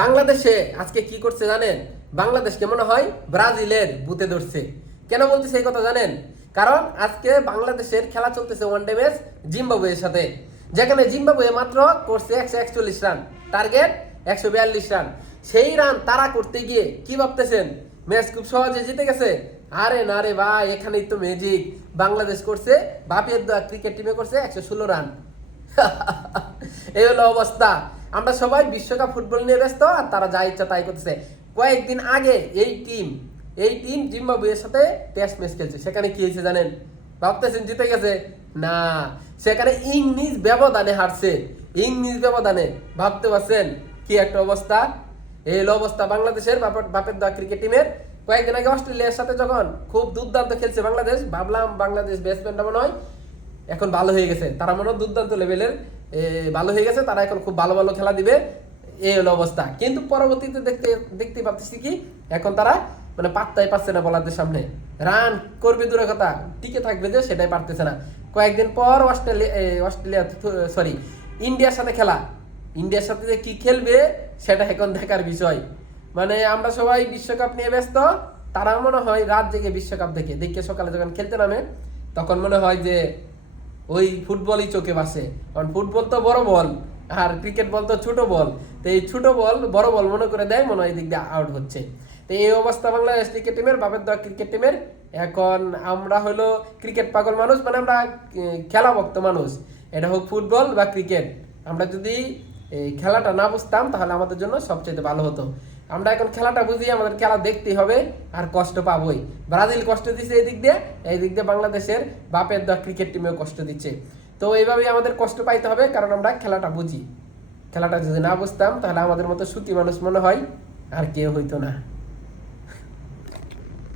বাংলাদেশে আজকে কি করছে জানেন? বাংলাদেশকে মনে হয় ব্রাজিলের বুতে ধরছে। কেন বলতেছে এই কথা জানেন? কারণ আজকে বাংলাদেশের খেলা চলতেছে ওয়ানডে ম্যাচ জিম্বাবুয়ের সাথে, যেখানে জিম্বাবুয়ে মাত্র করছে 141 রান, টার্গেট 142 রান। সেই রান তারা করতে গিয়ে কি ভাবতেছেন ম্যাচ খুব সহজে জিতে গেছে? আরে না রে ভাই, এখানেই তো ম্যাজিক। বাংলাদেশ করছে বাপির দোয়া ক্রিকেট টিমে করছে 116 রান। এই হলো অবস্থা। আমরা সবাই বিশ্বকাপ ফুটবল নিয়ে ব্যস্ত, আর তারা যা ইচ্ছা তাই করতেছে। কয়েকদিন আগে এই টিম জিম্বাবুয়ের সাথে টেস্ট ম্যাচ খেলছে, সেখানে কি হয়েছে জানেন? ভাবতেছেন জিতে গেছে? না, সেখানে ইংলিশ ব্যবধানে হারছে। ইংলিশ ব্যবধানে, ভাবতে পারছেন কি একটা অবস্থা? এই হলো অবস্থা বাংলাদেশের বাপের দোয়া ক্রিকেট টিমের। কয়েকদিন আগে অস্ট্রেলিয়ার সাথে যখন খুব দুর্দান্ত খেলছে বাংলাদেশ, ভাবলাম বাংলাদেশ ব্যাটসম্যানটা মনে হয় এখন ভালো হয়ে গেছে, তারা মনে হয় দুর্দান্ত লেভেলের ভালো হয়ে গেছে, তারা এখন খুব ভালো ভালো খেলা দিবে। এই হলো অবস্থা। কিন্তু পরবর্তীতে দেখতে পাচ্ছি কি, এখন তারা মানে পাত্তাই পাচ্ছে না বলারদের সামনে। রান করবে দূরের কথা, টিকে থাকবে যে সেটাই পারতেছে না। কয়েকদিন পর ইন্ডিয়ার সাথে খেলা, ইন্ডিয়ার সাথে যে কি খেলবে সেটা এখন দেখার বিষয়। মানে আমরা সবাই বিশ্বকাপ নিয়ে ব্যস্ত, তারা মনে হয় রাত জেগে বিশ্বকাপ দেখে দেখে সকালে যখন খেলতে নামে তখন মনে হয় যে ওই ফুটবলই চোখে ভাসে। কারণ ফুটবল তো বড় বল, আর ক্রিকেট বল তো ছোট বল। তো এই ছোট বল বড় বল মনে করে দেয়, মনে হয় এই দিক দিয়ে আউট হচ্ছে। তো এই অবস্থা বাংলাদেশ ক্রিকেট টিমের, বাপের দোয়া ক্রিকেট টিমের। এখন আমরা হলো ক্রিকেট পাগল মানুষ, মানে আমরা খেলা ভক্ত মানুষ। এটা হোক ফুটবল বা ক্রিকেট, আমরা যদি এই খেলাটা না বুঝতাম তাহলে আমাদের জন্য সবচেয়ে ভালো হতো। আমরা এখন খেলাটা বুঝি, আমাদের খেলা দেখতেই হবে, আর কষ্ট পাবোই। ব্রাজিল কষ্ট দিচ্ছে এই দিক দিয়ে বাংলাদেশের বাপের দোয়া ক্রিকেট টিমেও কষ্ট দিচ্ছে। তো এইভাবেই আমাদের কষ্ট পাইতে হবে, কারণ আমরা খেলাটা বুঝি। খেলাটা যদি না বুঝতাম তাহলে আমাদের মতো সুখী মানুষ মনে হয় আর কেউ হইতো না।